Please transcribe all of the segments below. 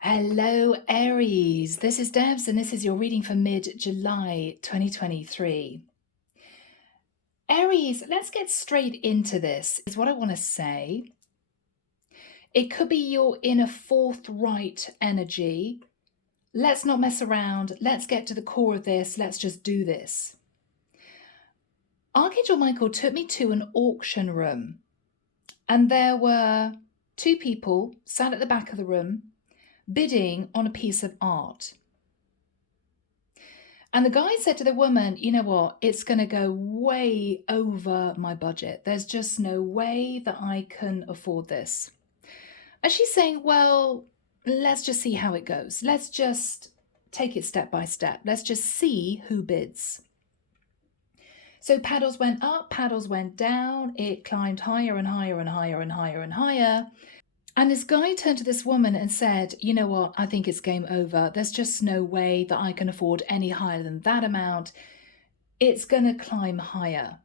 Hello, Aries. This is Debs, and this is your reading for mid-July 2023. Aries, let's get straight into this, is what I want to say. It could be you're in a forthright energy. Let's not mess around. Let's get to the core of this. Let's just do this. Archangel Michael took me to an auction room, and there were two people sat at the back of the room bidding on a piece of art. And the guy said to the woman, you know what, it's going to go way over my budget. There's just no way that I can afford this. And she's saying, well, let's just see how it goes. Let's just take it step by step. Let's just see who bids. So paddles went up, paddles went down. It climbed higher and higher and higher and higher and higher. And this guy turned to this woman and said, you know what, I think it's game over. There's just no way that I can afford any higher than that amount. It's going to climb higher.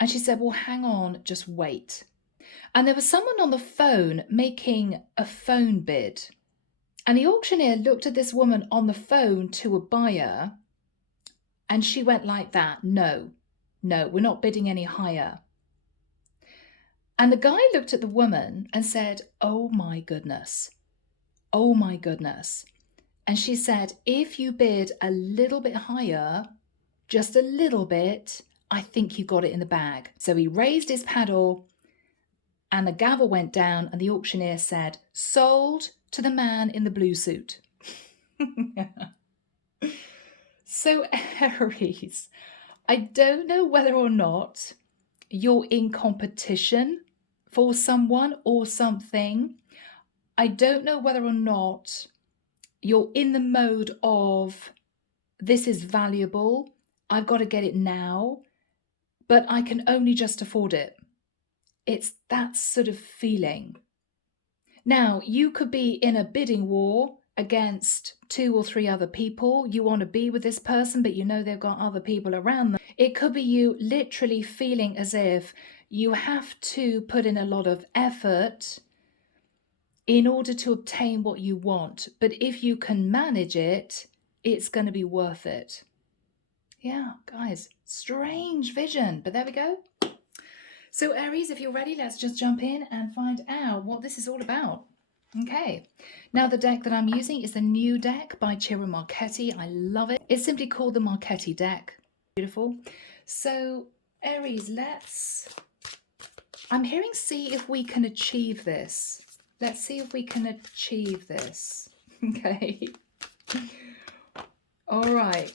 And she said, well, hang on, just wait. And there was someone on the phone making a phone bid. And the auctioneer looked at this woman on the phone to a buyer. And she went like that, no, we're not bidding any higher. And the guy looked at the woman and said, oh my goodness. And she said, if you bid a little bit higher, just a little bit, I think you got it in the bag. So he raised his paddle and the gavel went down and the auctioneer said, sold to the man in the blue suit. So Aries, I don't know whether or not you're in competition for someone or something. I don't know whether or not you're in the mode of, this is valuable, I've got to get it now, but I can only just afford it. It's that sort of feeling. Now, you could be in a bidding war against 2 or 3 other people. You want to be with this person, but you know they've got other people around them. It could be you literally feeling as if you have to put in a lot of effort in order to obtain what you want. But if you can manage it, it's going to be worth it. Yeah, guys, strange vision, but there we go. So Aries, if you're ready, let's just jump in and find out what this is all about. Okay, now the deck that I'm using is a new deck by Ciro Marchetti. I love it. It's simply called the Marchetti deck. Beautiful. So Aries, I'm hearing see if we can achieve this. Let's see if we can achieve this. Okay. All right.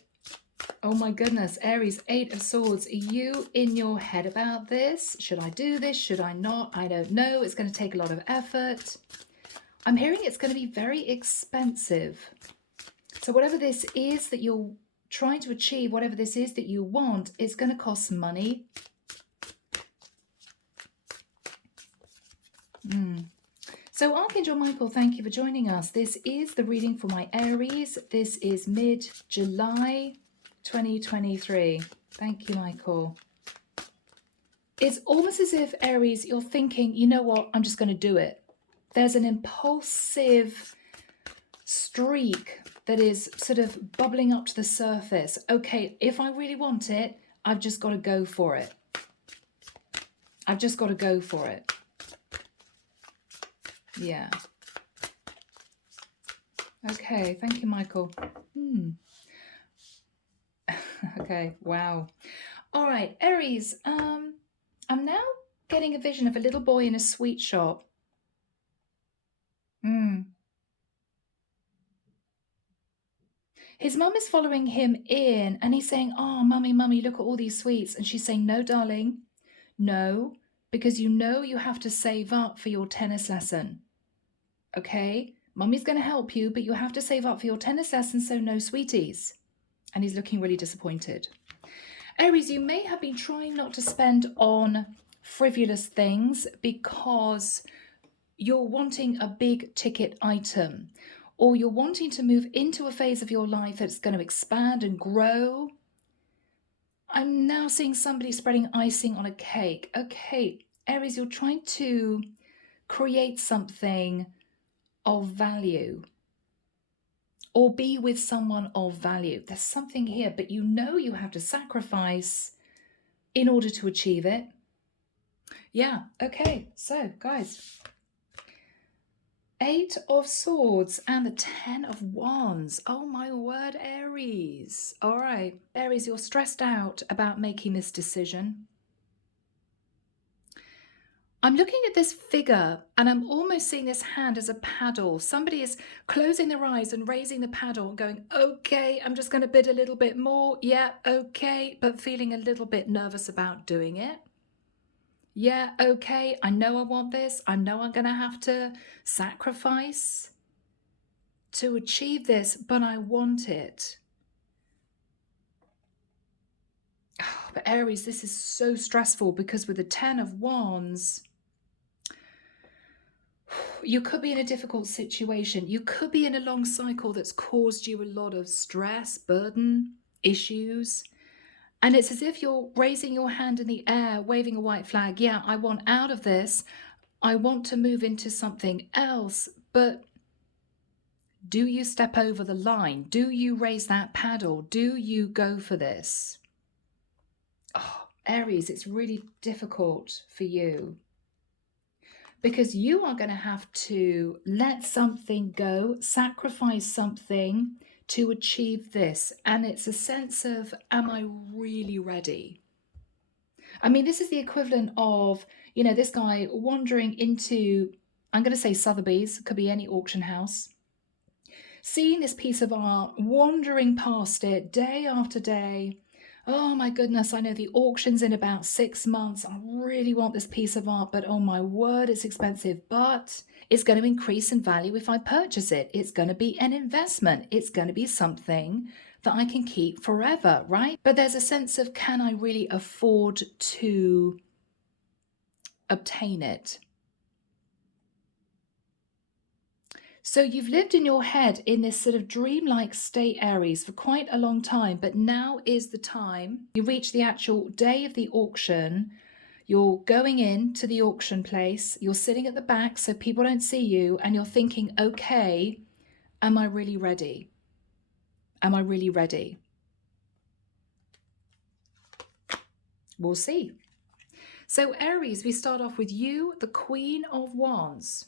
Oh my goodness, Aries, 8 of Swords. Are you in your head about this? Should I do this? Should I not? I don't know. It's going to take a lot of effort. I'm hearing it's going to be very expensive. So whatever this is that you're trying to achieve, whatever this is that you want, it's going to cost money. So Archangel Michael, thank you for joining us. This is the reading for my Aries. This is mid-July 2023. Thank you, Michael. It's almost as if, Aries, you're thinking, you know what, I'm just going to do it. There's an impulsive streak that is sort of bubbling up to the surface. Okay, if I really want it, I've just got to go for it. I've just got to go for it. Yeah. Okay, thank you, Michael. Okay, wow. All right, Aries, I'm now getting a vision of a little boy in a sweet shop. His mum is following him in and he's saying, oh, mummy, look at all these sweets. And she's saying, no, darling, no, because you know you have to save up for your tennis lesson. Okay, mummy's going to help you, but you have to save up for your tennis lesson, so no sweeties. And he's looking really disappointed. Aries, you may have been trying not to spend on frivolous things because you're wanting a big ticket item, or you're wanting to move into a phase of your life that's going to expand and grow. I'm now seeing somebody spreading icing on a cake. Okay, Aries, you're trying to create something of value. or be with someone of value. There's something here, but you know you have to sacrifice in order to achieve it. Yeah, okay, so guys, 8 of Swords and the 10 of Wands. Oh my word, Aries. All right, Aries, you're stressed out about making this decision. I'm looking at this figure and I'm almost seeing this hand as a paddle. Somebody is closing their eyes and raising the paddle and going, okay, I'm just going to bid a little bit more. Yeah, okay, but feeling a little bit nervous about doing it. Yeah, okay, I know I want this. I know I'm going to have to sacrifice to achieve this, but I want it. Oh, but Aries, this is so stressful because with the 10 of Wands, you could be in a difficult situation. You could be in a long cycle that's caused you a lot of stress, burden, issues. And it's as if you're raising your hand in the air, waving a white flag. Yeah, I want out of this. I want to move into something else. But do you step over the line? Do you raise that paddle? Do you go for this? Oh, Aries, it's really difficult for you because you are going to have to let something go, sacrifice something to achieve this. And it's a sense of, am I really ready? I mean, this is the equivalent of, you know, this guy wandering into, I'm going to say Sotheby's, could be any auction house, seeing this piece of art, wandering past it day after day. Oh my goodness, I know the auction's in about 6 months. I really want this piece of art, but oh my word, it's expensive. But it's going to increase in value if I purchase it. It's going to be an investment. It's going to be something that I can keep forever, right? But there's a sense of, can I really afford to obtain it? So you've lived in your head in this sort of dreamlike state, Aries, for quite a long time, but now is the time. You reach the actual day of the auction. You're going in to the auction place. You're sitting at the back so people don't see you, and you're thinking, okay, am I really ready? Am I really ready? We'll see. So Aries, we start off with you, the Queen of Wands.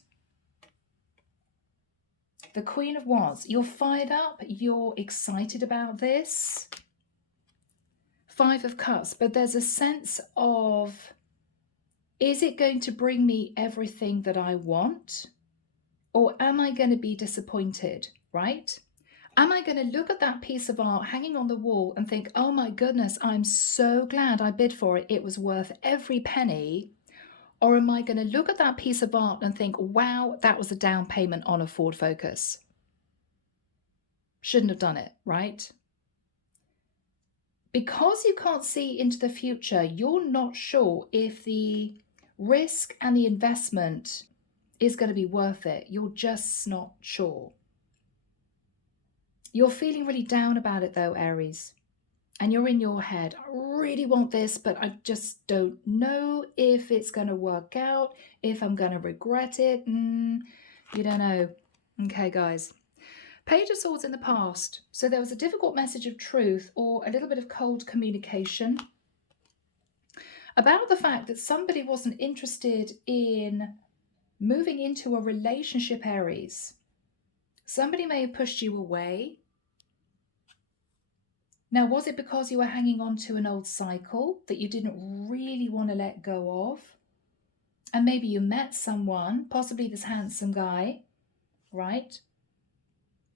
The Queen of Wands, you're fired up, you're excited about this. 5 of Cups, but there's a sense of, is it going to bring me everything that I want? Or am I going to be disappointed, right? Am I going to look at that piece of art hanging on the wall and think, oh my goodness, I'm so glad I bid for it. It was worth every penny. Or am I going to look at that piece of art and think, wow, that was a down payment on a Ford Focus. Shouldn't have done it, right? Because you can't see into the future, you're not sure if the risk and the investment is going to be worth it. You're just not sure. You're feeling really down about it though, Aries. And you're in your head, I really want this, but I just don't know if it's going to work out, if I'm going to regret it. You don't know. Okay, guys. Page of Swords in the past. So there was a difficult message of truth or a little bit of cold communication about the fact that somebody wasn't interested in moving into a relationship, Aries. Somebody may have pushed you away. Now, was it because you were hanging on to an old cycle that you didn't really want to let go of? And maybe you met someone, possibly this handsome guy, right?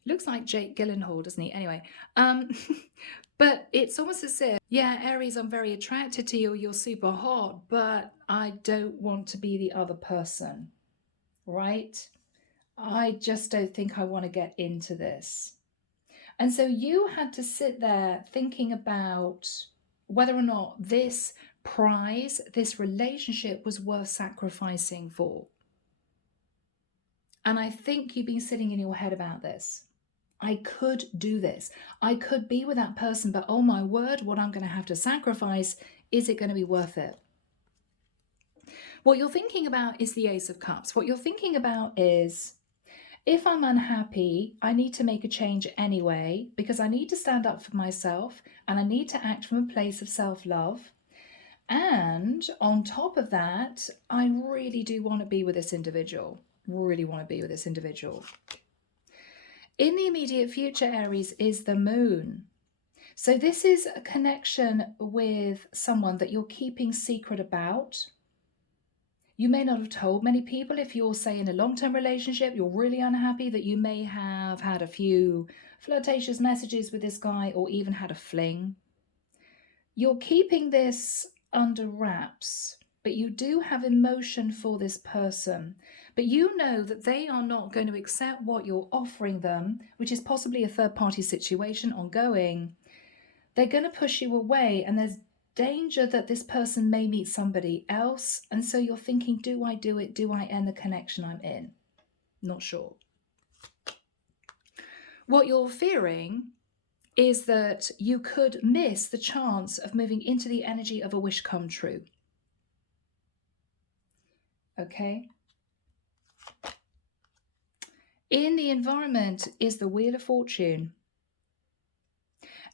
Looks like Jake Gyllenhaal, doesn't he? Anyway, but it's almost as if, yeah, Aries, I'm very attracted to you. You're super hot, but I don't want to be the other person, right? I just don't think I want to get into this. And so you had to sit there thinking about whether or not this prize, this relationship was worth sacrificing for. And I think you've been sitting in your head about this. I could do this. I could be with that person, but oh my word, what I'm going to have to sacrifice, is it going to be worth it? What you're thinking about is the Ace of Cups. What you're thinking about is If I'm unhappy, I need to make a change anyway, because I need to stand up for myself and I need to act from a place of self-love. And on top of that, I really do want to be with this individual. Really want to be with this individual. In the immediate future, Aries, is the moon. So this is a connection with someone that you're keeping secret about. You may not have told many people. If you're, say, in a long-term relationship, you're really unhappy, that you may have had a few flirtatious messages with this guy or even had a fling. You're keeping this under wraps, but you do have emotion for this person. But you know that they are not going to accept what you're offering them, which is possibly a third-party situation ongoing. They're going to push you away, and there's danger that this person may meet somebody else. And so you're thinking, do I do it? Do I end the connection I'm in? Not sure. What you're fearing is that you could miss the chance of moving into the energy of a wish come true. Okay? In the environment is the Wheel of Fortune.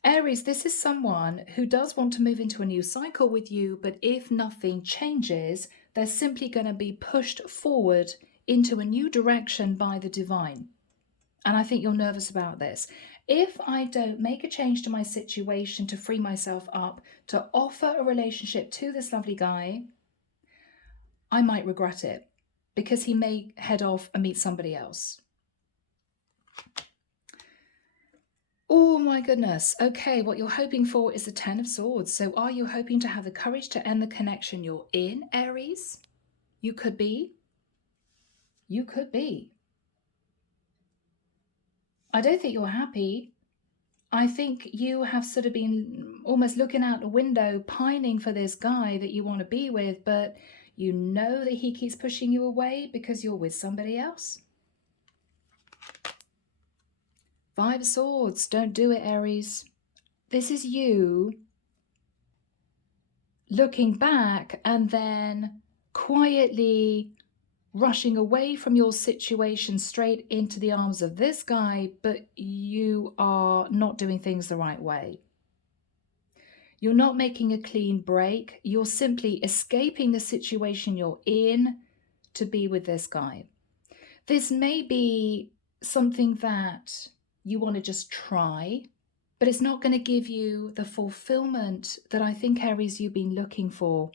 Aries, this is someone who does want to move into a new cycle with you, but if nothing changes, they're simply going to be pushed forward into a new direction by the divine. And I think you're nervous about this. If I don't make a change to my situation to free myself up, to offer a relationship to this lovely guy, I might regret it because he may head off and meet somebody else. Oh my goodness. Okay, what you're hoping for is the Ten of Swords. So are you hoping to have the courage to end the connection you're in, Aries? You could be. You could be. I don't think you're happy. I think you have sort of been almost looking out the window, pining for this guy that you want to be with, but you know that he keeps pushing you away because you're with somebody else. Five of Swords. Don't do it, Aries. This is you looking back and then quietly rushing away from your situation straight into the arms of this guy, but you are not doing things the right way. You're not making a clean break. You're simply escaping the situation you're in to be with this guy. This may be something that you want to just try, but it's not going to give you the fulfillment that I think, Aries, you've been looking for.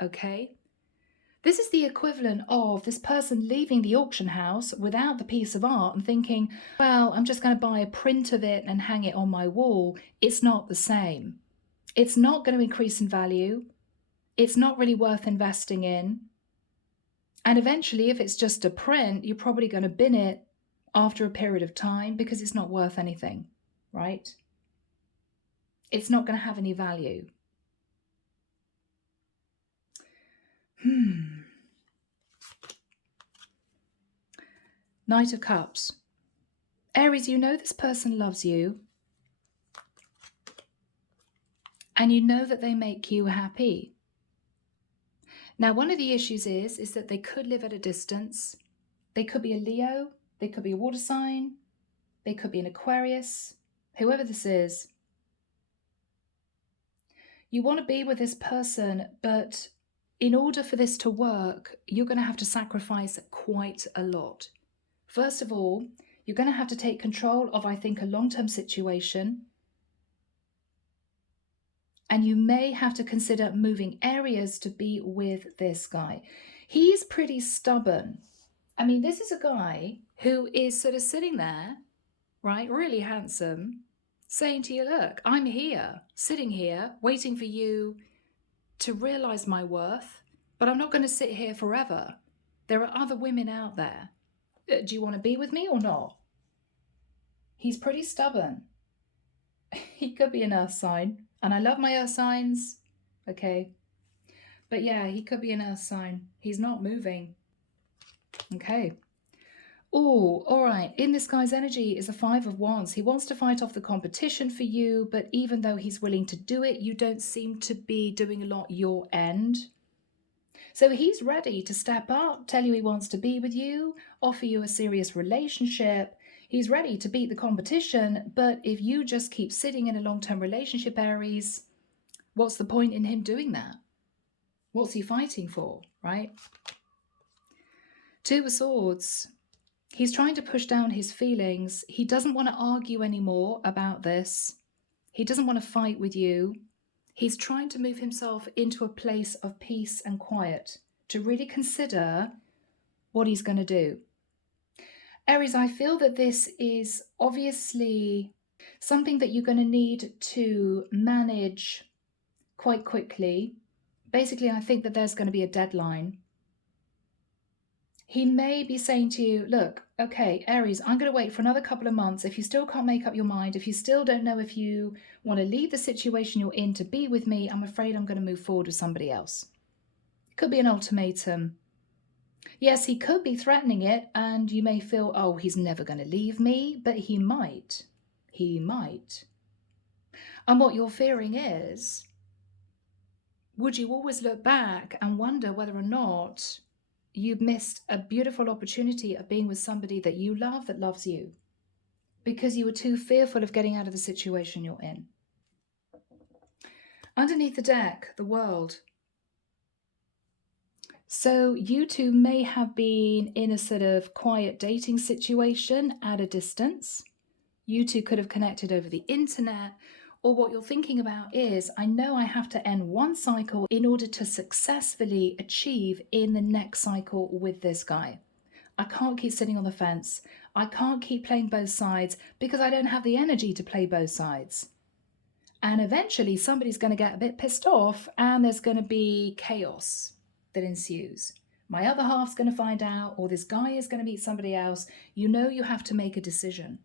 Okay? This is the equivalent of this person leaving the auction house without the piece of art and thinking, well, I'm just going to buy a print of it and hang it on my wall. It's not the same. It's not going to increase in value. It's not really worth investing in. And eventually, if it's just a print, you're probably going to bin it after a period of time because it's not worth anything, right? It's not going to have any value. Knight of Cups. Aries, you know this person loves you. And you know that they make you happy. Now, one of the issues is that they could live at a distance. They could be a Leo. They could be a water sign. They could be an Aquarius. Whoever this is. You want to be with this person, but in order for this to work, you're going to have to sacrifice quite a lot. First of all, you're going to have to take control of, I think, a long-term situation. And you may have to consider moving areas to be with this guy. He's pretty stubborn. I mean, this is a guy who is sort of sitting there, right, really handsome, saying to you, look, I'm here, sitting here, waiting for you to realize my worth, but I'm not going to sit here forever. There are other women out there. Do you want to be with me or not? He's pretty stubborn. He could be an earth sign. And I love my earth signs. Okay. But yeah, he could be an earth sign. He's not moving. Okay. Oh, all right. In this guy's energy is a Five of Wands. He wants to fight off the competition for you, but even though he's willing to do it, you don't seem to be doing a lot your end. So he's ready to step up, tell you he wants to be with you, offer you a serious relationship. He's ready to beat the competition, but if you just keep sitting in a long-term relationship, Aries, what's the point in him doing that? What's he fighting for, right? Two of Swords. He's trying to push down his feelings. He doesn't want to argue anymore about this. He doesn't want to fight with you. He's trying to move himself into a place of peace and quiet to really consider what he's going to do. Aries, I feel that this is obviously something that you're going to need to manage quite quickly. Basically, I think that there's going to be a deadline. He may be saying to you, look, okay, Aries, I'm going to wait for another couple of months. If you still can't make up your mind, if you still don't know if you want to leave the situation you're in to be with me, I'm afraid I'm going to move forward with somebody else. It could be an ultimatum. Yes, he could be threatening it, and you may feel, oh, he's never going to leave me, but he might. He might. And what you're fearing is, would you always look back and wonder whether or not you missed a beautiful opportunity of being with somebody that you love, that loves you, because you were too fearful of getting out of the situation you're in? Underneath the deck, the World. So you two may have been in a sort of quiet dating situation at a distance. You two could have connected over the internet, or what you're thinking about is, I know I have to end one cycle in order to successfully achieve in the next cycle with this guy. I can't keep sitting on the fence. I can't keep playing both sides because I don't have the energy to play both sides. And eventually somebody's going to get a bit pissed off and there's going to be chaos that ensues. My other half's going to find out, or this guy is going to meet somebody else. You know you have to make a decision.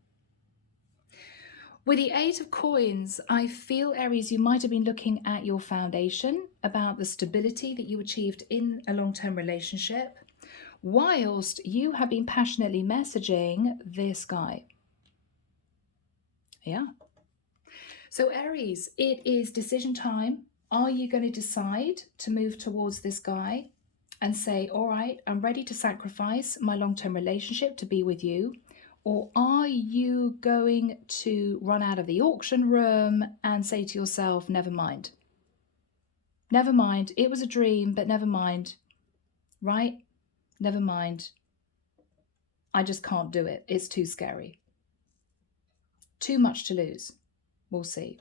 With the Eight of Coins, I feel, Aries, you might have been looking at your foundation, about the stability that you achieved in a long-term relationship, whilst you have been passionately messaging this guy. Yeah. So Aries, it is decision time. Are you going to decide to move towards this guy and say, all right, I'm ready to sacrifice my long-term relationship to be with you? Or are you going to run out of the auction room and say to yourself, never mind. Never mind. It was a dream, but never mind. Right? Never mind. I just can't do it. It's too scary. Too much to lose. We'll see.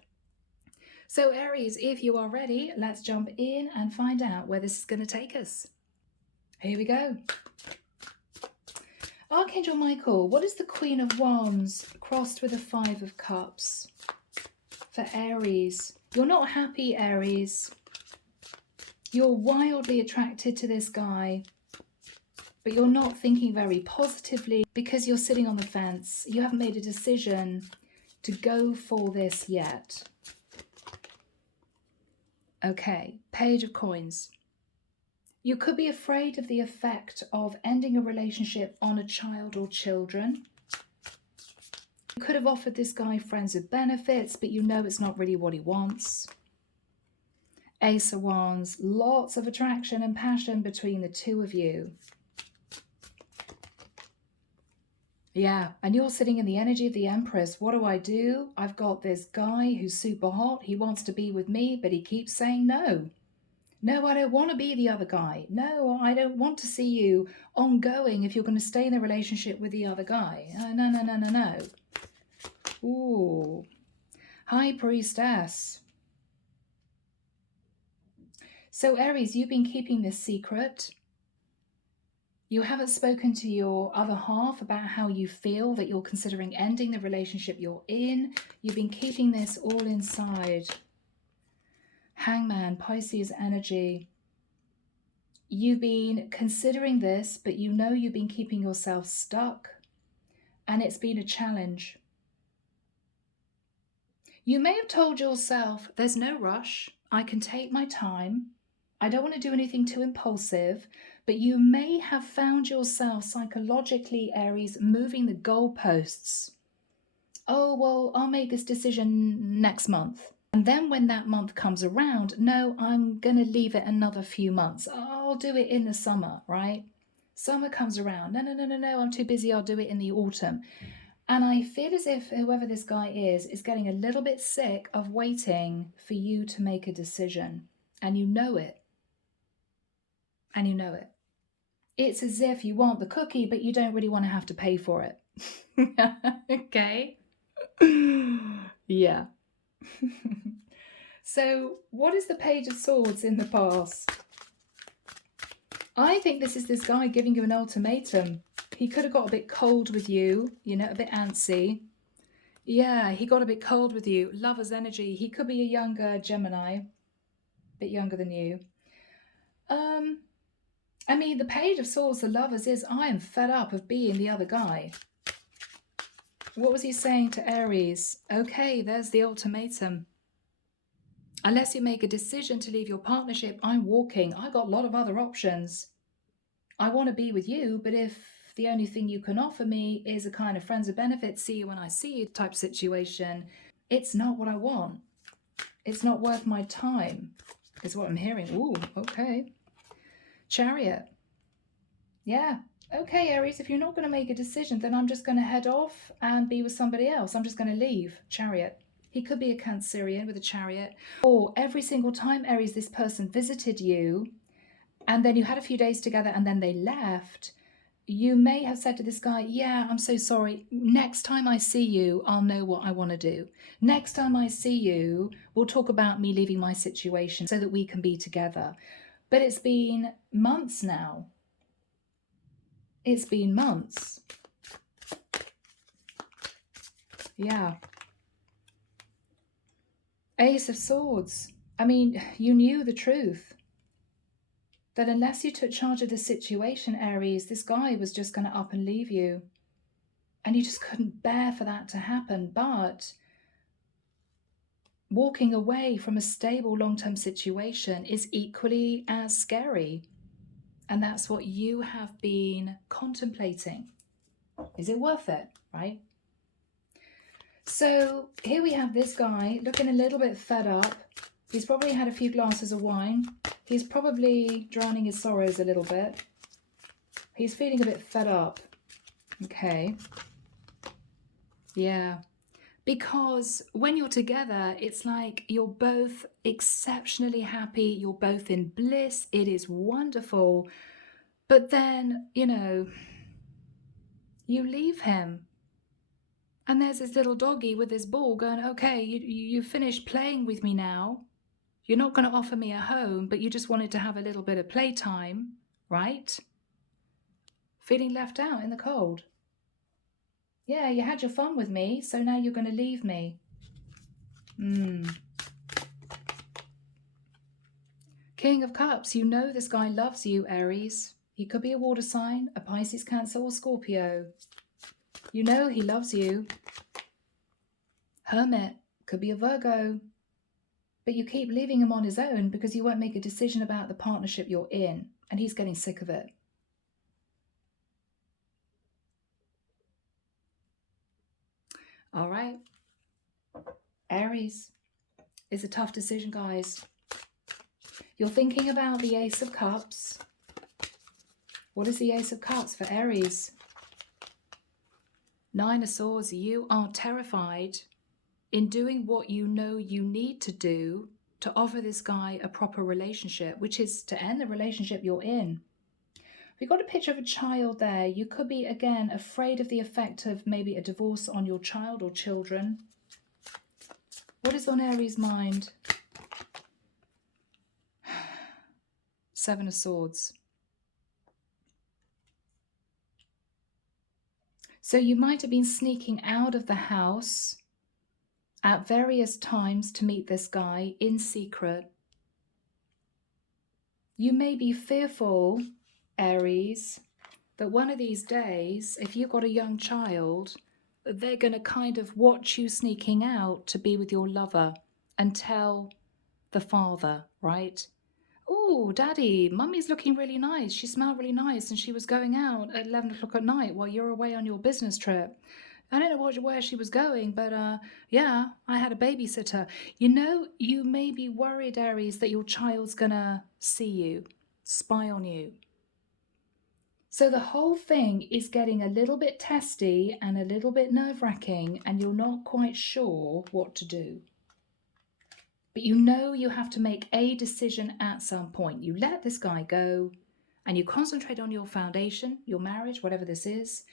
So Aries, if you are ready, let's jump in and find out where this is going to take us. Here we go. Archangel Michael, what is the Queen of Wands crossed with the Five of Cups for Aries? You're not happy, Aries. You're wildly attracted to this guy, but you're not thinking very positively because you're sitting on the fence. You haven't made a decision to go for this yet. Okay, Page of Coins. You could be afraid of the effect of ending a relationship on a child or children. You could have offered this guy friends with benefits, but you know it's not really what he wants. Ace of Wands, lots of attraction and passion between the two of you. Yeah, and you're sitting in the energy of the Empress. What do? I've got this guy who's super hot. He wants to be with me, but he keeps saying no. No, I don't want to be the other guy. No, I don't want to see you ongoing if you're going to stay in the relationship with the other guy. No. Ooh. High Priestess. So Aries, you've been keeping this secret. You haven't spoken to your other half about how you feel that you're considering ending the relationship you're in. You've been keeping this all inside. Hangman, Pisces energy. You've been considering this, but you know you've been keeping yourself stuck, and it's been a challenge. You may have told yourself, there's no rush. I can take my time. I don't want to do anything too impulsive, but you may have found yourself psychologically, Aries, moving the goalposts. Oh, well, I'll make this decision next month. And then when that month comes around, no, I'm going to leave it another few months. Oh, I'll do it in the summer, right? Summer comes around. No, I'm too busy. I'll do it in the autumn. And I feel as if whoever this guy is getting a little bit sick of waiting for you to make a decision. And you know it. And you know it. It's as if you want the cookie, but you don't really want to have to pay for it. Okay? Yeah. So, what is the Page of Swords in the past? I think this is this guy giving you an ultimatum. He could have got a bit cold with you, you know, a bit antsy. Yeah, he got a bit cold with you. Lover's energy. He could be a younger Gemini, a bit younger than you. I mean, the Page of Swords, the Lovers, is I am fed up of being the other guy. What was he saying to Aries? Okay, there's the ultimatum. Unless you make a decision to leave your partnership, I'm walking. I got a lot of other options. I want to be with you, but if the only thing you can offer me is a kind of friends of benefits, see you when I see you type situation, it's not what I want. It's not worth my time, is what I'm hearing. Ooh, okay. Chariot. Yeah. Okay, Aries, if you're not going to make a decision, then I'm just going to head off and be with somebody else. I'm just going to leave. Chariot. He could be a Cancerian with a chariot. Or every single time, Aries, this person visited you, and then you had a few days together and then they left, you may have said to this guy, yeah, I'm so sorry. Next time I see you, I'll know what I want to do. Next time I see you, we'll talk about me leaving my situation so that we can be together. But it's been months now. It's been months. Yeah. Ace of Swords. I mean, you knew the truth. That unless you took charge of the situation, Aries, this guy was just going to up and leave you. And you just couldn't bear for that to happen. But walking away from a stable long-term situation is equally as scary. And that's what you have been contemplating. Is it worth it, right? So here we have this guy looking a little bit fed up. He's probably had a few glasses of wine. He's probably drowning his sorrows a little bit. He's feeling a bit fed up. Okay. Yeah. Because when you're together, it's like you're both exceptionally happy. You're both in bliss. It is wonderful. But then, you know, you leave him. And there's this little doggy with this ball going, okay, you finished playing with me now. You're not going to offer me a home, but you just wanted to have a little bit of playtime, right? Feeling left out in the cold. Yeah, you had your fun with me, so now you're going to leave me. King of Cups, you know this guy loves you, Aries. He could be a water sign, a Pisces, Cancer, or Scorpio. You know he loves you. Hermit, could be a Virgo. But you keep leaving him on his own because you won't make a decision about the partnership you're in, and he's getting sick of it. All right. Aries, it's a tough decision, guys. You're thinking about the Ace of Cups. What is the Ace of Cups for Aries? Nine of Swords, you are terrified in doing what you know you need to do to offer this guy a proper relationship, which is to end the relationship you're in. We've got a picture of a child there. You could be, again, afraid of the effect of maybe a divorce on your child or children. What is on Aries' mind? Seven of Swords. So you might have been sneaking out of the house at various times to meet this guy in secret. You may be fearful, Aries, that one of these days, if you've got a young child, they're going to kind of watch you sneaking out to be with your lover and tell the father, right? Oh, Daddy, Mummy's looking really nice. She smelled really nice and she was going out at 11 o'clock at night while you're away on your business trip. I don't know where she was going, but yeah, I had a babysitter. You know, you may be worried, Aries, that your child's going to see you. spy on you. So the whole thing is getting a little bit testy and a little bit nerve-wracking, and you're not quite sure what to do. But you know you have to make a decision at some point. You let this guy go and you concentrate on your foundation, your marriage, whatever this is,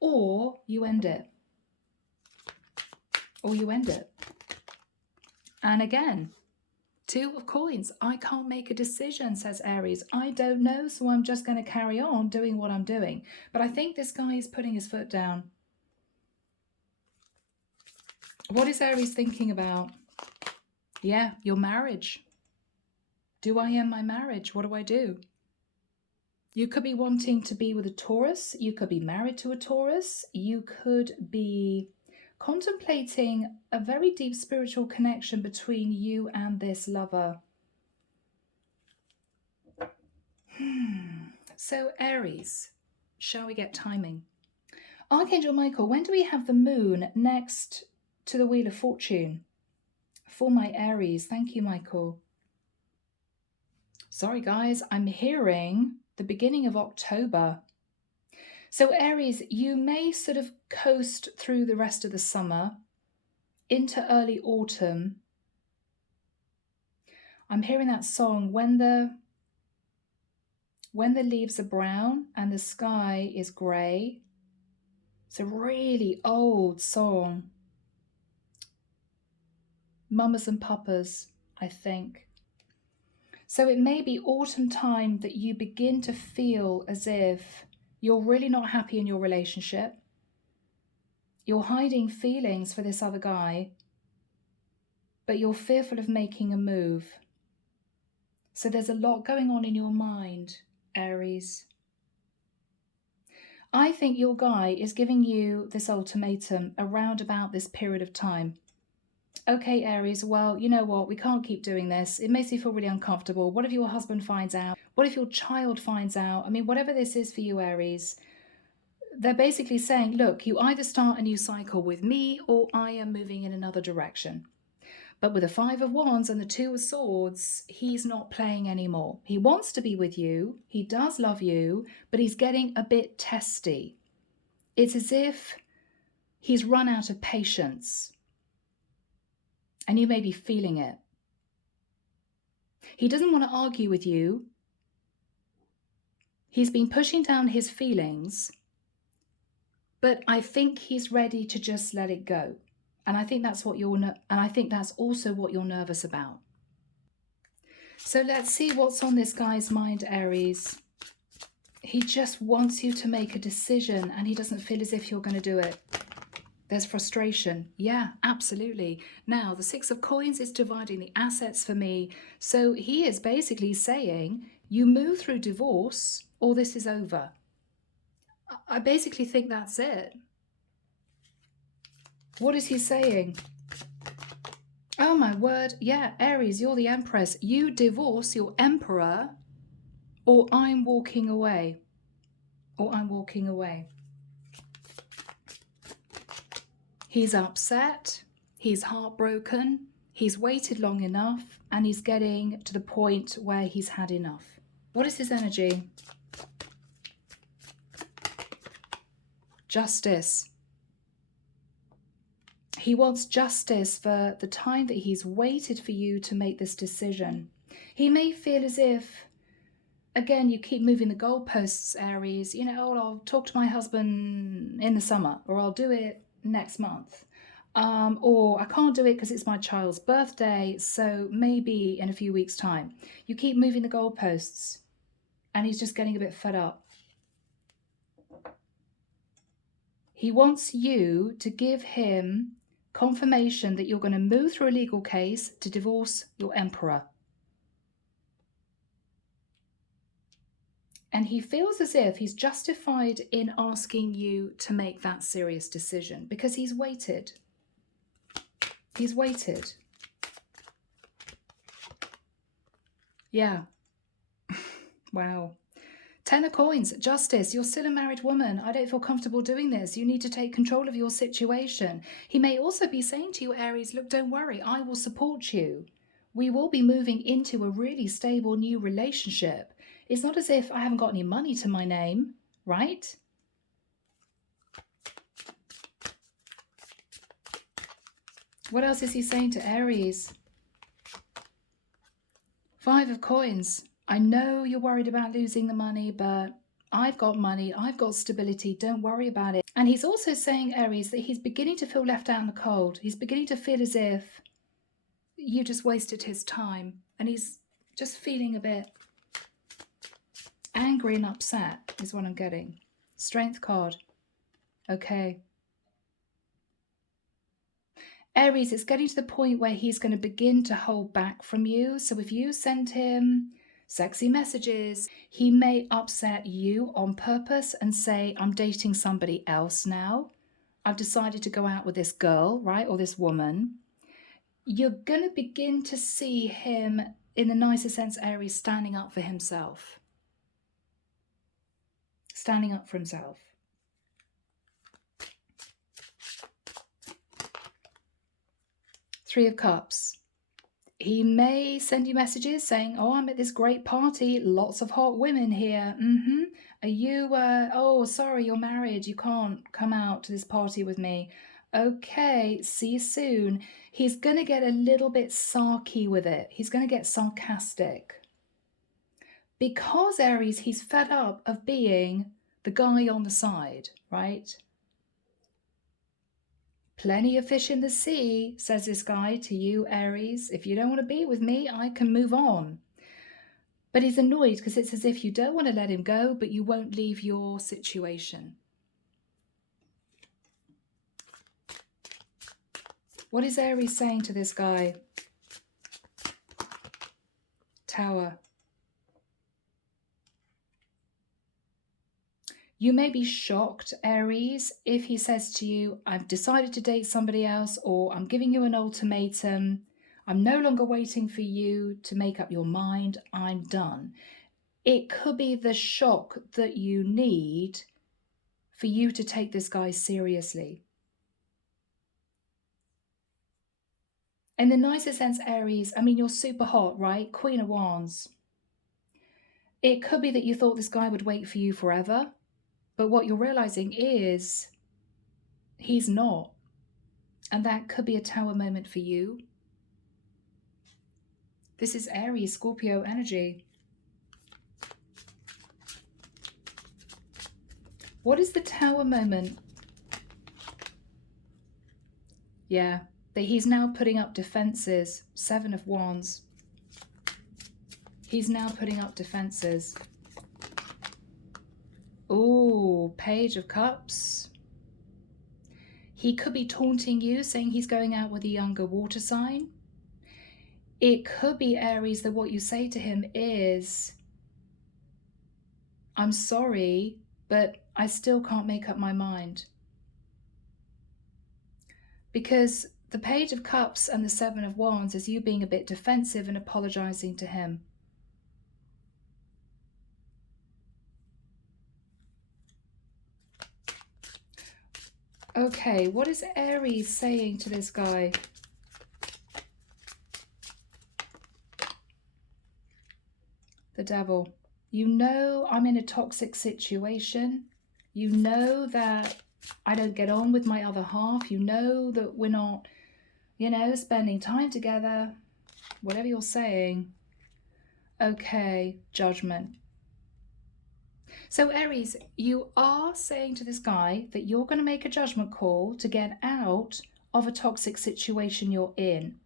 or you end it. Or you end it. And again, 2 of coins. I can't make a decision, says Aries. I don't know, so I'm just going to carry on doing what I'm doing. But I think this guy is putting his foot down. What is Aries thinking about? Yeah, your marriage. Do I end my marriage? What do I do? You could be wanting to be with a Taurus. You could be married to a Taurus. You could be contemplating a very deep spiritual connection between you and this lover. So Aries, shall we get timing? Archangel Michael, when do we have the moon next to the Wheel of Fortune? For my Aries. Thank you, Michael. Sorry, guys, I'm hearing the beginning of October. So Aries, you may sort of coast through the rest of the summer into early autumn. I'm hearing that song, when the leaves are brown and the sky is grey. It's a really old song. Mamas and Papas, I think. So it may be autumn time that you begin to feel as if you're really not happy in your relationship. You're hiding feelings for this other guy, but you're fearful of making a move. So there's a lot going on in your mind, Aries. I think your guy is giving you this ultimatum around about this period of time. Okay, Aries, well, you know what? We can't keep doing this. It makes me feel really uncomfortable. What if your husband finds out? What if your child finds out? I mean, whatever this is for you, Aries, they're basically saying, look, you either start a new cycle with me or I am moving in another direction. But with the 5 of Wands and the 2 of Swords, he's not playing anymore. He wants to be with you. He does love you, but he's getting a bit testy. It's as if he's run out of patience. And you may be feeling it. He doesn't want to argue with you. He's been pushing down his feelings, but I think he's ready to just let it go. And I think that's also what you're nervous about. So let's see what's on this guy's mind, Aries. He just wants you to make a decision and he doesn't feel as if you're going to do it. There's frustration. Yeah, absolutely. Now, the 6 of Coins is dividing the assets for me. So he is basically saying, you move through divorce or this is over. I basically think that's it. What is he saying? Oh my word. Yeah, Aries, you're the Empress. You divorce your Emperor or I'm walking away. Or I'm walking away. He's upset, he's heartbroken, he's waited long enough, and he's getting to the point where he's had enough. What is his energy? Justice. He wants justice for the time that he's waited for you to make this decision. He may feel as if, again, you keep moving the goalposts, Aries. You know, I'll talk to my husband in the summer, or I'll do it next month. Or I can't do it because it's my child's birthday, so maybe in a few weeks' time. You keep moving the goalposts, and he's just getting a bit fed up. He wants you to give him confirmation that you're going to move through a legal case to divorce your Emperor. And he feels as if he's justified in asking you to make that serious decision because he's waited. He's waited. Yeah. Wow. 10 of Coins, justice. You're still a married woman. I don't feel comfortable doing this. You need to take control of your situation. He may also be saying to you, Aries, look, don't worry. I will support you. We will be moving into a really stable new relationship. It's not as if I haven't got any money to my name, right? What else is he saying to Aries? Five of Coins. I know you're worried about losing the money, but I've got money, I've got stability, don't worry about it. And he's also saying, Aries, that he's beginning to feel left out in the cold. He's beginning to feel as if you just wasted his time. And he's just feeling a bit angry and upset is what I'm getting. Strength card. Okay. Aries, it's getting to the point where he's going to begin to hold back from you. So if you send him sexy messages, he may upset you on purpose and say, I'm dating somebody else now. I've decided to go out with this girl, right? Or this woman. You're going to begin to see him, in the nicest sense, Aries, standing up for himself. Standing up for himself. Three of Cups. He may send you messages saying, oh, I'm at this great party, lots of hot women here. Are you, oh, sorry, you're married. You can't come out to this party with me. Okay, see you soon. He's going to get a little bit sarky with it. He's going to get sarcastic. Because, Aries, he's fed up of being the guy on the side, right? Plenty of fish in the sea, says this guy to you, Aries. If you don't want to be with me, I can move on. But he's annoyed because it's as if you don't want to let him go, but you won't leave your situation. What is Aries saying to this guy? Tower. You may be shocked, Aries, if he says to you, I've decided to date somebody else, or I'm giving you an ultimatum. I'm no longer waiting for you to make up your mind. I'm done. It could be the shock that you need for you to take this guy seriously. In the nicest sense, Aries, I mean, you're super hot, right? Queen of Wands. It could be that you thought this guy would wait for you forever. But what you're realizing is he's not. And that could be a tower moment for you. This is Aries, Scorpio energy. What is the tower moment? Yeah, that he's now putting up defenses. Seven of Wands. He's now putting up defenses. Ooh, Page of Cups. He could be taunting you, saying he's going out with a younger water sign. It could be, Aries, that what you say to him is, I'm sorry, but I still can't make up my mind. Because the Page of Cups and the Seven of Wands is you being a bit defensive and apologizing to him. Okay, what is Aries saying to this guy? The Devil. You know I'm in a toxic situation. You know that I don't get on with my other half. You know that we're not, you know, spending time together. Whatever you're saying. Okay, Judgment. So Aries, you are saying to this guy that you're going to make a judgment call to get out of a toxic situation you're in.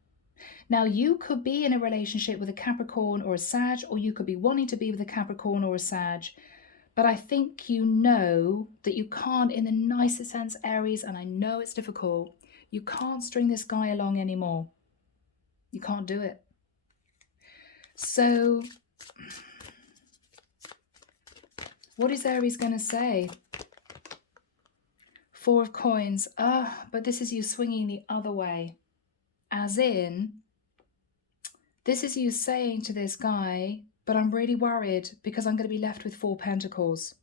Now, you could be in a relationship with a Capricorn or a Sag, or you could be wanting to be with a Capricorn or a Sag. But I think you know that you can't, in the nicest sense, Aries, and I know it's difficult, you can't string this guy along anymore. You can't do it. So what is Aries going to say? Four of Coins. But this is you swinging the other way. As in, this is you saying to this guy, but I'm really worried because I'm going to be left with Four Pentacles.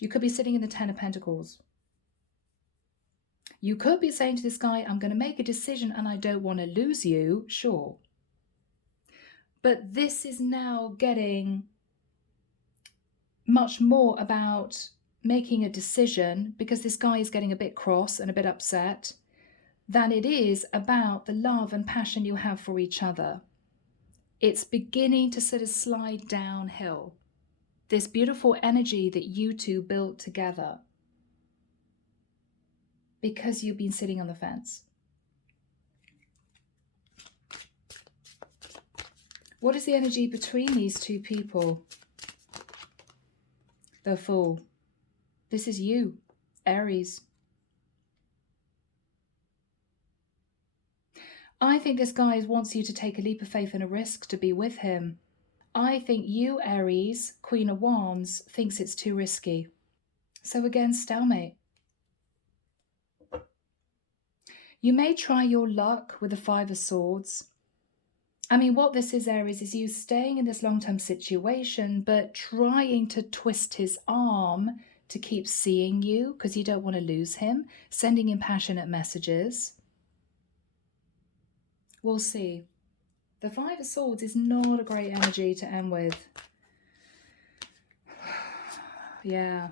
You could be sitting in the Ten of Pentacles. You could be saying to this guy, I'm going to make a decision and I don't want to lose you. Sure. But this is now getting much more about making a decision, because this guy is getting a bit cross and a bit upset, than it is about the love and passion you have for each other. It's beginning to sort of slide downhill. This beautiful energy that you two built together, because you've been sitting on the fence. What is the energy between these two people? The Fool. This is you, Aries. I think this guy wants you to take a leap of faith and a risk to be with him. I think you, Aries, Queen of Wands, thinks it's too risky. So again, stalemate. You may try your luck with the Five of Swords. I mean, what this is, Aries, is you staying in this long-term situation, but trying to twist his arm to keep seeing you because you don't want to lose him, sending him passionate messages. We'll see. The Five of Swords is not a great energy to end with. Yeah.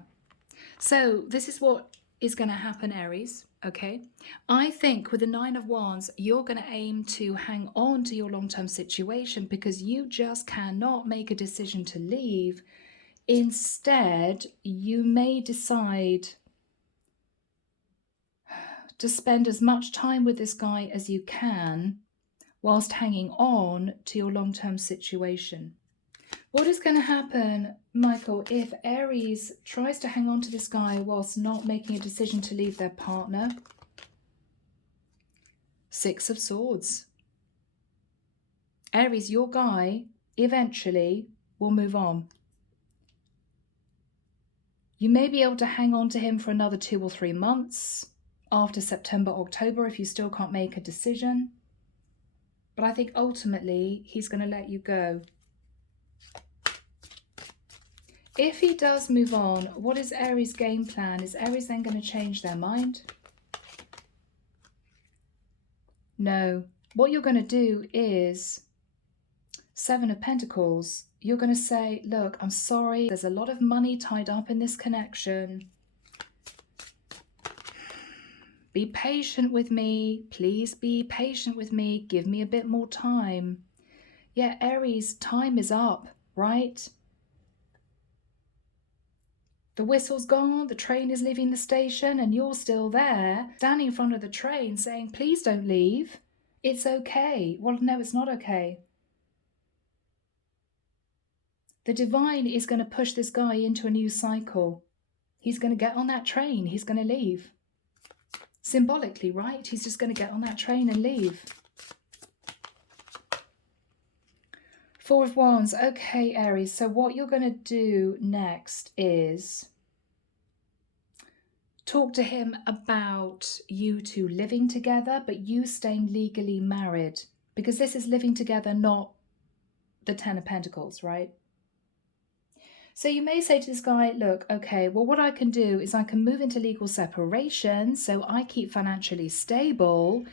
So this is what is going to happen, Aries. Okay. I think with the Nine of Wands, you're going to aim to hang on to your long-term situation because you just cannot make a decision to leave. Instead, you may decide to spend as much time with this guy as you can whilst hanging on to your long-term situation. What is going to happen, Michael, if Aries tries to hang on to this guy whilst not making a decision to leave their partner? Six of Swords. Aries, your guy eventually will move on. You may be able to hang on to him for another 2 or 3 months after September, October if you still can't make a decision. But I think ultimately he's going to let you go. If he does move on, what is Aries' game plan? Is Aries then going to change their mind? No. What you're going to do is Seven of Pentacles. You're going to say, look, I'm sorry. There's a lot of money tied up in this connection. Be patient with me. Please be patient with me. Give me a bit more time. Yeah, Aries, time is up, right? The whistle's gone, the train is leaving the station, and you're still there, standing in front of the train saying, please don't leave. It's okay. Well, no, it's not okay. The divine is going to push this guy into a new cycle. He's going to get on that train. He's going to leave. Symbolically, right? He's just going to get on that train and leave. Four of Wands. Okay, Aries. So what you're going to do next is talk to him about you two living together, but you staying legally married. Because this is living together, not the Ten of Pentacles, right? So you may say to this guy, look, okay, well, what I can do is I can move into legal separation so I keep financially stable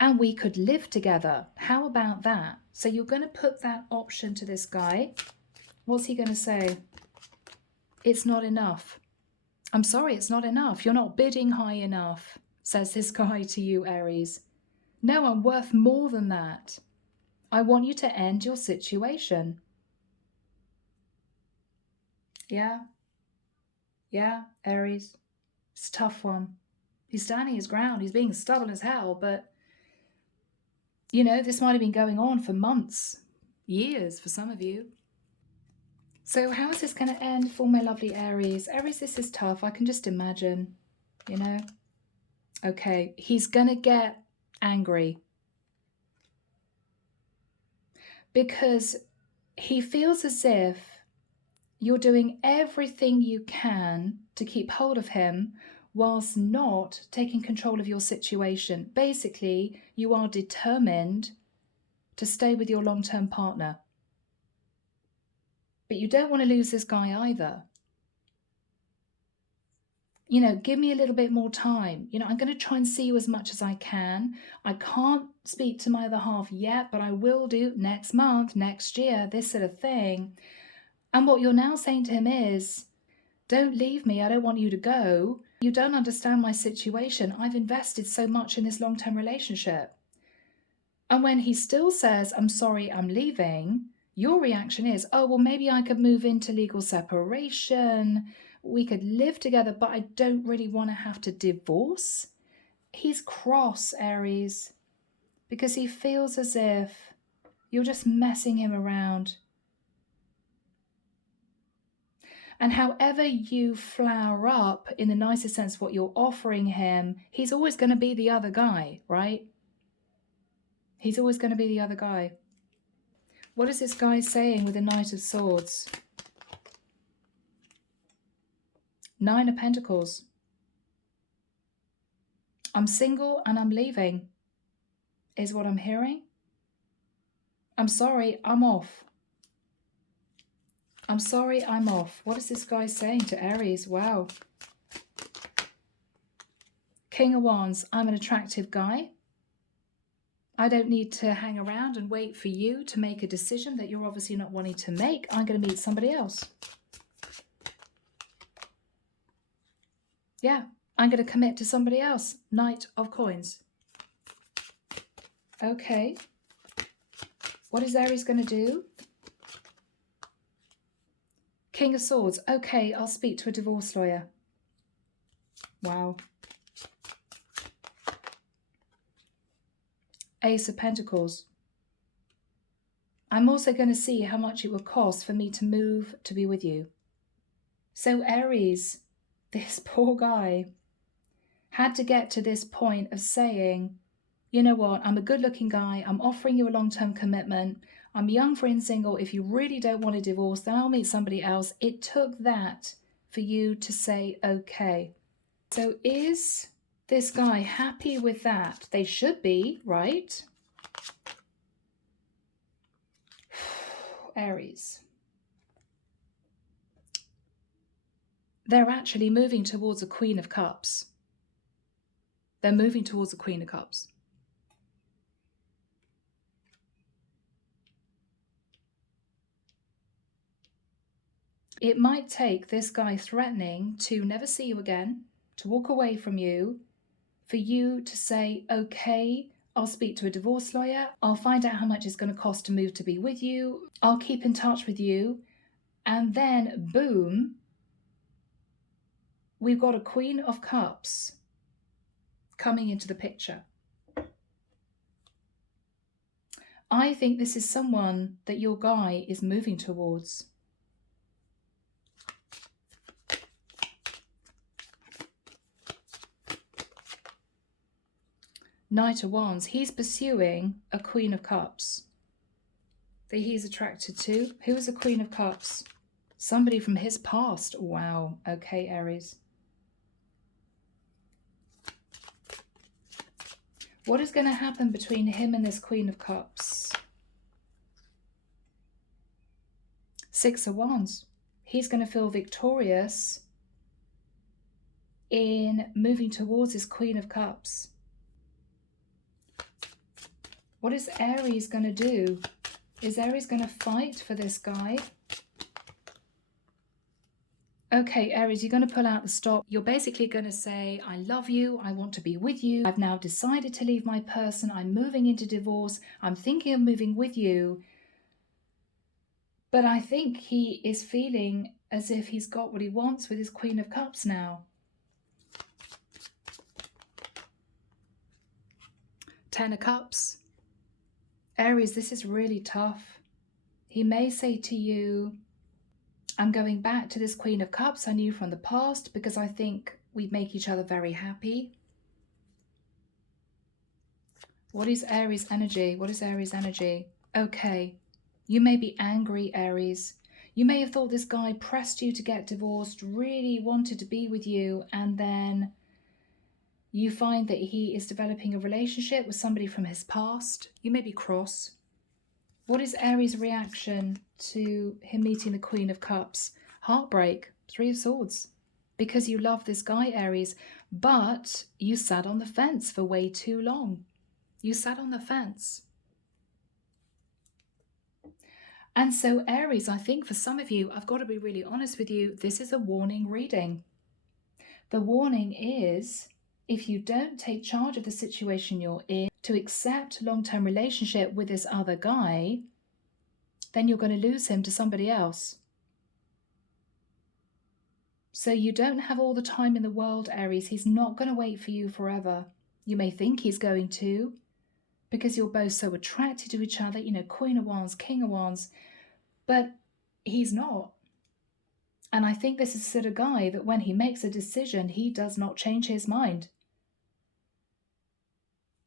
and we could live together. How about that? So you're going to put that option to this guy. What's he going to say? It's not enough. I'm sorry, it's not enough. You're not bidding high enough, says this guy to you, Aries. No, I'm worth more than that. I want you to end your situation. Yeah, Aries. It's a tough one. He's standing his ground. He's being stubborn as hell, but, you know, this might have been going on for months, years for some of you. So how is this going to end for my lovely Aries? Aries, this is tough. I can just imagine, you know. Okay, he's going to get angry because he feels as if you're doing everything you can to keep hold of him whilst not taking control of your situation. Basically, you are determined to stay with your long-term partner. But you don't want to lose this guy either. You know, give me a little bit more time. You know, I'm going to try and see you as much as I can. I can't speak to my other half yet, but I will do next month, next year, this sort of thing. And what you're now saying to him is, Don't leave me. I don't want you to go. You don't understand my situation. I've invested so much in this long-term relationship. And when he still says, I'm sorry, I'm leaving, your reaction is, oh, well, maybe I could move into legal separation. We could live together, but I don't really want to have to divorce. He's cross, Aries, because he feels as if you're just messing him around. And however you flower up in the nicest sense what you're offering him, he's always going to be the other guy, right? He's always going to be the other guy. What is this guy saying with the Knight of Swords? Nine of Pentacles. I'm single and I'm leaving, is what I'm hearing. I'm sorry, I'm off. I'm sorry, I'm off. What is this guy saying to Aries? Wow. King of Wands, I'm an attractive guy. I don't need to hang around and wait for you to make a decision that you're obviously not wanting to make. I'm going to meet somebody else. Yeah, I'm going to commit to somebody else. Knight of Coins. Okay. What is Aries going to do? King of Swords. Okay, I'll speak to a divorce lawyer. Wow. Ace of Pentacles. I'm also going to see how much it would cost for me to move to be with you. So Aries, this poor guy, had to get to this point of saying, you know what, I'm a good-looking guy. I'm offering you a long-term commitment. I'm young, free and single. If you really don't want a divorce, then I'll meet somebody else. It took that for you to say, okay. So is this guy happy with that? They should be, right? Aries. They're actually moving towards a Queen of Cups. They're moving towards a Queen of Cups. It might take this guy threatening to never see you again, to walk away from you, for you to say, okay, I'll speak to a divorce lawyer. I'll find out how much it's going to cost to move to be with you. I'll keep in touch with you. And then, boom, we've got a Queen of Cups coming into the picture. I think this is someone that your guy is moving towards. Knight of Wands. He's pursuing a Queen of Cups that he's attracted to. Who is a Queen of Cups? Somebody from his past. Wow. Okay, Aries. What is going to happen between him and this Queen of Cups? Six of Wands. He's going to feel victorious in moving towards his Queen of Cups. What is Aries going to do? Is Aries going to fight for this guy? Okay, Aries, you're going to pull out the stop. You're basically going to say, I love you. I want to be with you. I've now decided to leave my person. I'm moving into divorce. I'm thinking of moving with you. But I think he is feeling as if he's got what he wants with his Queen of Cups now. Ten of Cups. Aries, this is really tough. He may say to you, I'm going back to this Queen of Cups I knew from the past because I think we'd make each other very happy. What is Aries energy? What is Aries energy? Okay, you may be angry, Aries. You may have thought this guy pressed you to get divorced, really wanted to be with you, and then you find that he is developing a relationship with somebody from his past. You may be cross. What is Aries' reaction to him meeting the Queen of Cups? Heartbreak, Three of Swords. Because you love this guy, Aries, but you sat on the fence for way too long. You sat on the fence. And so, Aries, I think for some of you, I've got to be really honest with you, this is a warning reading. The warning is, if you don't take charge of the situation you're in to accept long-term relationship with this other guy, then you're going to lose him to somebody else. So you don't have all the time in the world, Aries. He's not going to wait for you forever. You may think he's going to, because you're both so attracted to each other, Queen of Wands, King of Wands, but he's not. And I think this is the sort of guy that when he makes a decision, he does not change his mind.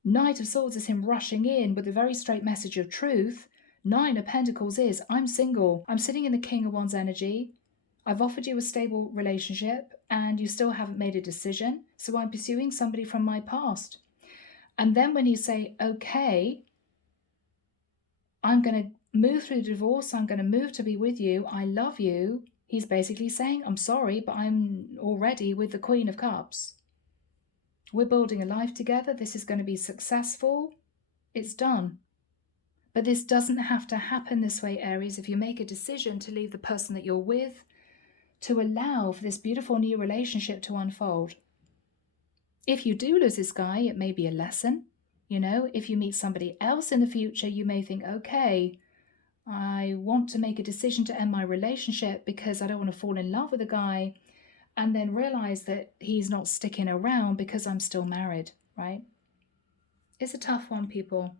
Knight of Swords is him rushing in with a very straight message of truth. Nine of Pentacles is, I'm single. I'm sitting in the King of Wands energy. I've offered you a stable relationship and you still haven't made a decision. So I'm pursuing somebody from my past. And then when you say, okay, I'm going to move through the divorce. I'm going to move to be with you. I love you. He's basically saying, I'm sorry, but I'm already with the Queen of Cups. We're building a life together. This is going to be successful. It's done. But this doesn't have to happen this way, Aries. If you make a decision to leave the person that you're with, to allow for this beautiful new relationship to unfold. If you do lose this guy, it may be a lesson. If you meet somebody else in the future, you may think, okay, I want to make a decision to end my relationship because I don't want to fall in love with a guy, and then realize that he's not sticking around because I'm still married, right? It's a tough one, people.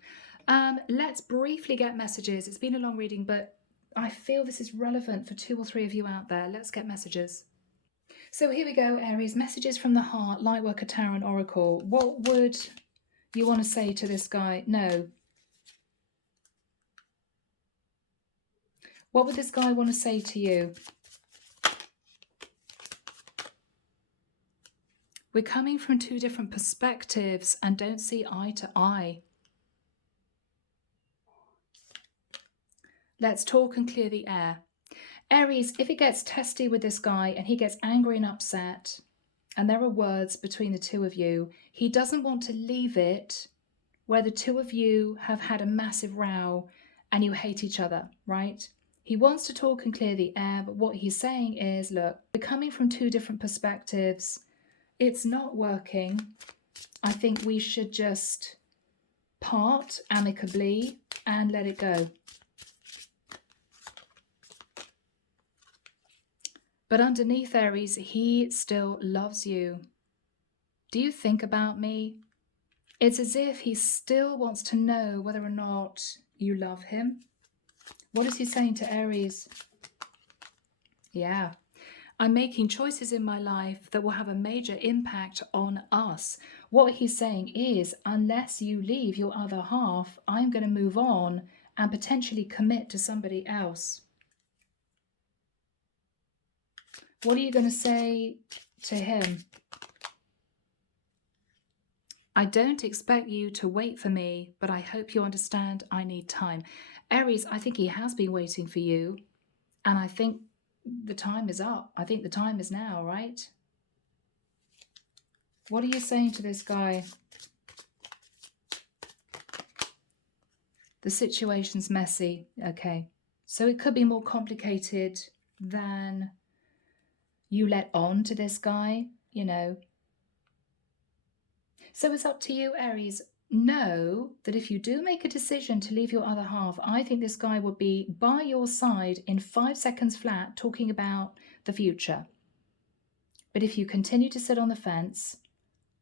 Let's briefly get messages. It's been a long reading, but I feel this is relevant for 2 or 3 of you out there. Let's get messages. So here we go, Aries. Messages from the heart, Lightworker Tarot and Oracle. What would you want to say to this guy? No. What would this guy want to say to you? We're coming from 2 different perspectives and don't see eye to eye. Let's talk and clear the air. Aries, if it gets testy with this guy and he gets angry and upset, and there are words between the 2 of you, he doesn't want to leave it where the 2 of you have had a massive row and you hate each other, right? He wants to talk and clear the air, but what he's saying is, look, we're coming from 2 different perspectives. It's not working. I think we should just part amicably and let it go. But underneath, Aries, he still loves you. Do you think about me? It's as if he still wants to know whether or not you love him. What is he saying to Aries? Yeah. I'm making choices in my life that will have a major impact on us. What he's saying is, unless you leave your other half, I'm going to move on and potentially commit to somebody else. What are you going to say to him? I don't expect you to wait for me, but I hope you understand I need time. Aries, I think he has been waiting for you, and I think the time is up. I think the time is now, right? What are you saying to this guy? The situation's messy. Okay. So it could be more complicated than you let on to this guy, So it's up to you, Aries. Know that if you do make a decision to leave your other half, I think this guy will be by your side in 5 seconds flat talking about the future. But if you continue to sit on the fence,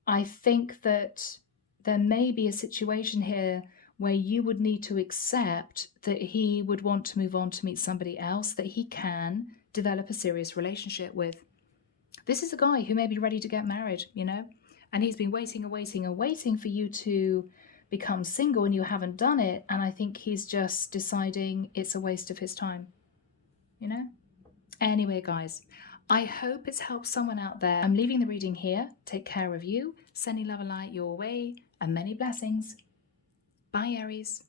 I think that there may be a situation here where you would need to accept that he would want to move on to meet somebody else that he can develop a serious relationship with. This is a guy who may be ready to get married, and he's been waiting and waiting and waiting for you to become single and you haven't done it. And I think he's just deciding it's a waste of his time, Anyway, guys, I hope it's helped someone out there. I'm leaving the reading here. Take care of you. Sending love and light your way and many blessings. Bye, Aries.